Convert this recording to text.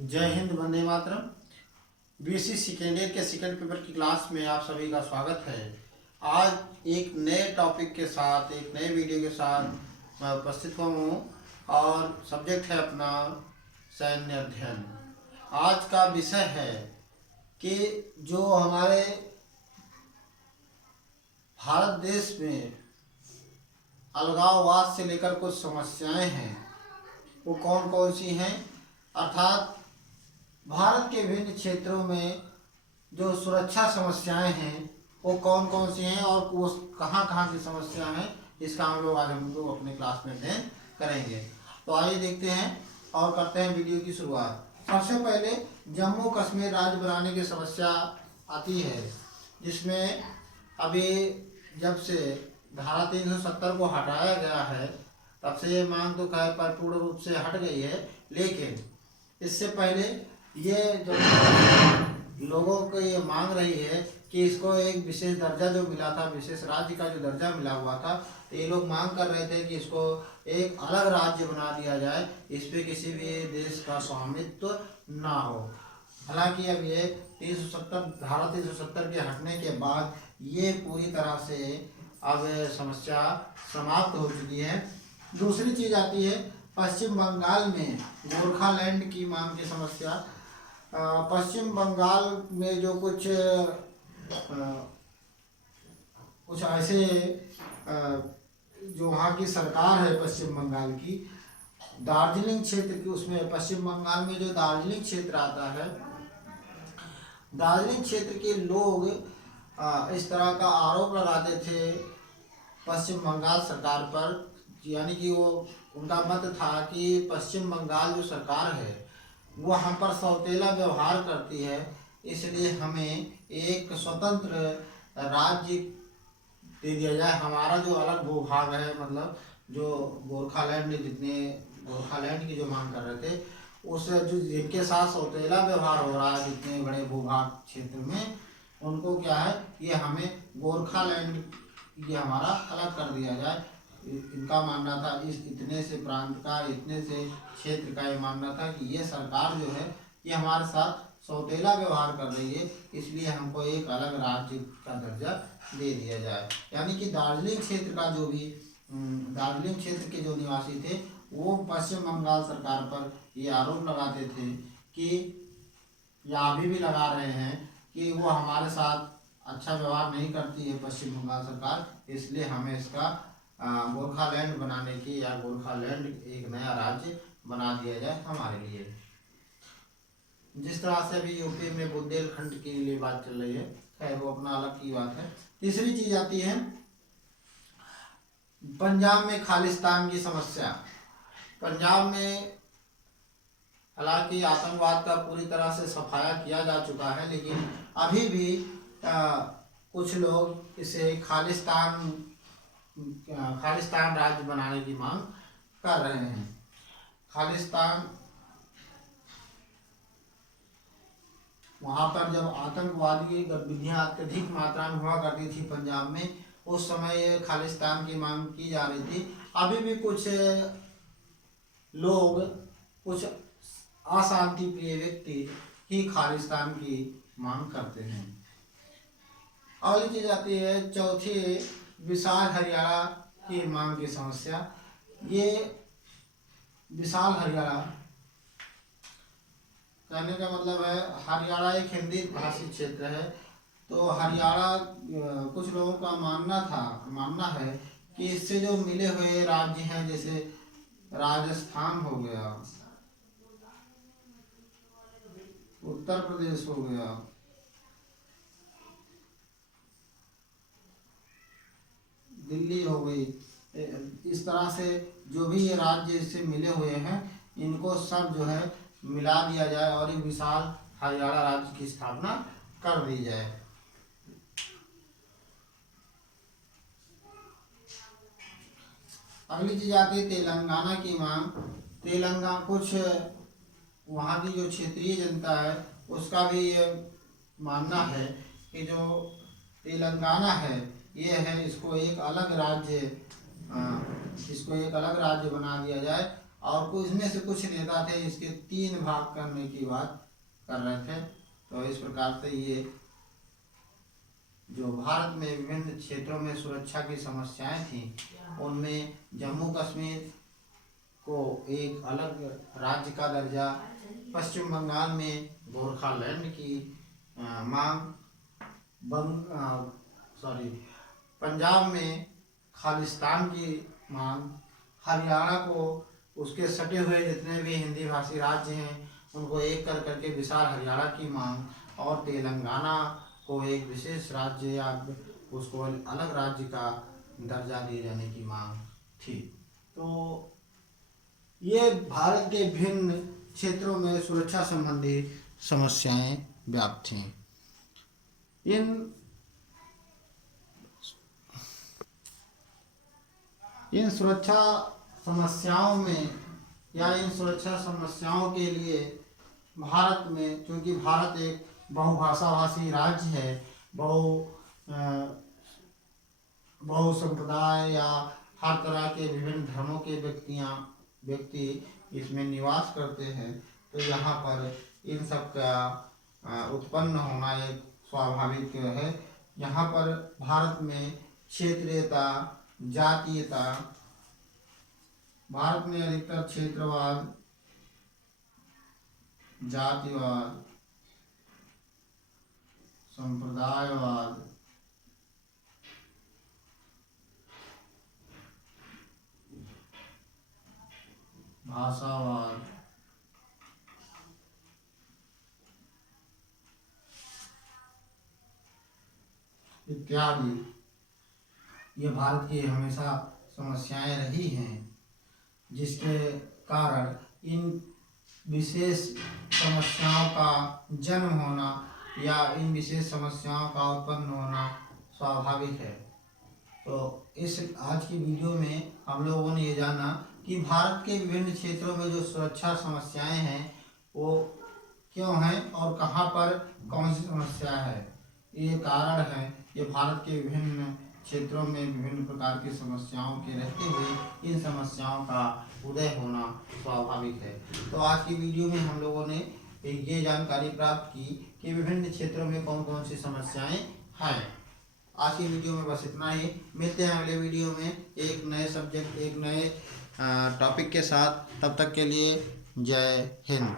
जय Hind, Vande Mataram. BSc second year के second paper की क्लास में आप सभी का स्वागत है। आज एक नए टॉपिक के साथ, एक नए वीडियो के साथ मैं उपस्थित हुआ हूँ और सब्जेक्ट है अपना सैन्य अध्ययन। आज का विषय है कि जो हमारे भारत देश में अलगाववाद से लेकर कुछ समस्याएं हैं, वो कौन कौन सी हैं, अर्थात भारत के विभिन्न क्षेत्रों में जो सुरक्षा समस्याएं हैं वो कौन कौन सी हैं और वो कहाँ कहाँ की समस्या हैं, इसका आज हम लोग अपने क्लास में अध्ययन करेंगे। तो आइए देखते हैं और करते हैं वीडियो की शुरुआत। सबसे पहले जम्मू कश्मीर राज्य बनाने की समस्या आती है, जिसमें अभी जब से धारा 370 को हटाया गया है तब से ये मांग तो खैर पर पूर्ण रूप से हट गई है, लेकिन इससे पहले ये जो लोगों को ये मांग रही है कि इसको एक विशेष दर्जा जो मिला था, विशेष राज्य का जो दर्जा मिला हुआ था, तो ये लोग मांग कर रहे थे कि इसको एक अलग राज्य बना दिया जाए, इस पे किसी भी देश का स्वामित्व ना हो। हालांकि अब ये 370 धारा 370 के हटने के बाद ये पूरी तरह से अब समस्या समाप्त हो चुकी है। दूसरी चीज़ आती है पश्चिम बंगाल में गोरखालैंड की मांग की समस्या। पश्चिम बंगाल में जो कुछ ऐसे जो वहाँ की सरकार है पश्चिम बंगाल की, दार्जिलिंग क्षेत्र की, उसमें पश्चिम बंगाल में जो दार्जिलिंग क्षेत्र आता है, दार्जिलिंग क्षेत्र के लोग इस तरह का आरोप लगाते थे पश्चिम बंगाल सरकार पर, यानी कि वो उनका मत था कि पश्चिम बंगाल जो सरकार है वो हम पर सौतेला व्यवहार करती है, इसलिए हमें एक स्वतंत्र राज्य दे दिया जाए। हमारा जो अलग भूभाग है, मतलब जो गोरखालैंड, जितने गोरखालैंड की जो मांग कर रहे थे, उस जो जिनके साथ सौतेला व्यवहार हो रहा है जितने बड़े भूभाग क्षेत्र में, उनको क्या है, ये हमें गोरखालैंड ये हमारा अलग कर दिया जाए। इनका मानना था, इस इतने से प्रांत का, इतने से क्षेत्र का ये मानना था कि ये सरकार जो है ये हमारे साथ सौतेला व्यवहार कर रही है, इसलिए हमको एक अलग राज्य का दर्जा दे दिया जाए। यानी कि दार्जिलिंग क्षेत्र का जो भी दार्जिलिंग क्षेत्र के जो निवासी थे वो पश्चिम बंगाल सरकार पर ये आरोप लगाते थे कि, या अभी भी लगा रहे हैं कि वो हमारे साथ अच्छा व्यवहार नहीं करती है पश्चिम बंगाल सरकार, इसलिए हमें इसका गोरखालैंड बनाने की, या गोरखालैंड एक नया राज्य बना दिया जाए हमारे लिए। जिस तरह से अभी यूपी में बुंदेलखंड के लिए बात चल रही है, खैर वो अपना अलग की बात है। तीसरी चीज आती है पंजाब में खालिस्तान की समस्या। पंजाब में हालांकि आतंकवाद का पूरी तरह से सफाया किया जा चुका है, लेकिन अभी भी कुछ लोग इसे खालिस्तान राज्य बनाने की मांग कर रहे हैं। खालिस्तान, वहाँ पर जब आतंकवादी गतिविधियाँ अत्यधिक मात्रा में हुआ करती थी पंजाब में, उस समय खालिस्तान की मांग की जा रही थी। अभी भी कुछ लोग, कुछ अशांति प्रिय व्यक्ति ही खालिस्तान की मांग करते हैं। अगली चीज आती है चौथी, विशाल हरियाणा की मांग की समस्या। ये विशाल हरियाणा कहने का मतलब है, हरियाणा एक हिंदी भाषी क्षेत्र है, तो हरियाणा कुछ लोगों का मानना है कि इससे जो मिले हुए राज्य हैं, जैसे राजस्थान हो गया, उत्तर प्रदेश हो गया, दिल्ली हो गई, इस तरह से जो भी ये राज्य इससे मिले हुए हैं, इनको सब जो है मिला दिया जाए और एक विशाल हरियाणा राज्य की स्थापना कर दी जाए। अगली चीज आती है तेलंगाना की मांग। तेलंगाना, कुछ वहाँ की जो क्षेत्रीय जनता है उसका भी ये मानना है कि जो तेलंगाना है ये है, इसको एक अलग राज्य बना दिया जाए और कुछ इसमें से कुछ नेता थे इसके 3 भाग करने की बात कर रहे थे। तो इस प्रकार से ये जो भारत में विभिन्न क्षेत्रों में सुरक्षा की समस्याएं थी, उनमें जम्मू कश्मीर को एक अलग राज्य का दर्जा, पश्चिम बंगाल में गोरखालैंड की मांग, पंजाब में खालिस्तान की मांग, हरियाणा को उसके सटे हुए जितने भी हिंदी भाषी राज्य हैं उनको एक कर करके विशाल हरियाणा की मांग, और तेलंगाना को एक विशेष राज्य या उसको अलग राज्य का दर्जा दिए जाने की मांग थी। तो ये भारत के भिन्न क्षेत्रों में सुरक्षा संबंधी समस्याएं व्याप्त थीं। इन सुरक्षा समस्याओं में या इन सुरक्षा समस्याओं के लिए भारत में, क्योंकि भारत एक बहुभाषाभाषी राज्य है, बहुसंप्रदाय या हर तरह के विभिन्न धर्मों के व्यक्ति इसमें निवास करते हैं, तो यहाँ पर इन सब का उत्पन्न होना एक स्वाभाविक है। यहाँ पर भारत में क्षेत्रीयता, जातीयता, भारत में अधिकतर क्षेत्रवाद, जातिवाद, संप्रदायवाद, भाषावाद, इत्यादि ये भारत की हमेशा समस्याएं रही हैं, जिसके कारण इन विशेष समस्याओं का जन्म होना या इन विशेष समस्याओं का उत्पन्न होना स्वाभाविक है। तो इस आज की वीडियो में हम लोगों ने ये जाना कि भारत के विभिन्न क्षेत्रों में जो सुरक्षा समस्याएं हैं वो क्यों हैं और कहाँ पर कौन सी समस्या है। ये कारण है कि भारत के विभिन्न क्षेत्रों में विभिन्न प्रकार की समस्याओं के रहते हुए इन समस्याओं का उदय होना स्वाभाविक है। तो आज की वीडियो में हम लोगों ने ये जानकारी प्राप्त की कि विभिन्न क्षेत्रों में कौन कौन सी समस्याएं हैं। आज की वीडियो में बस इतना ही। मिलते हैं अगले वीडियो में एक नए सब्जेक्ट, एक नए टॉपिक के साथ। तब तक के लिए जय हिंद।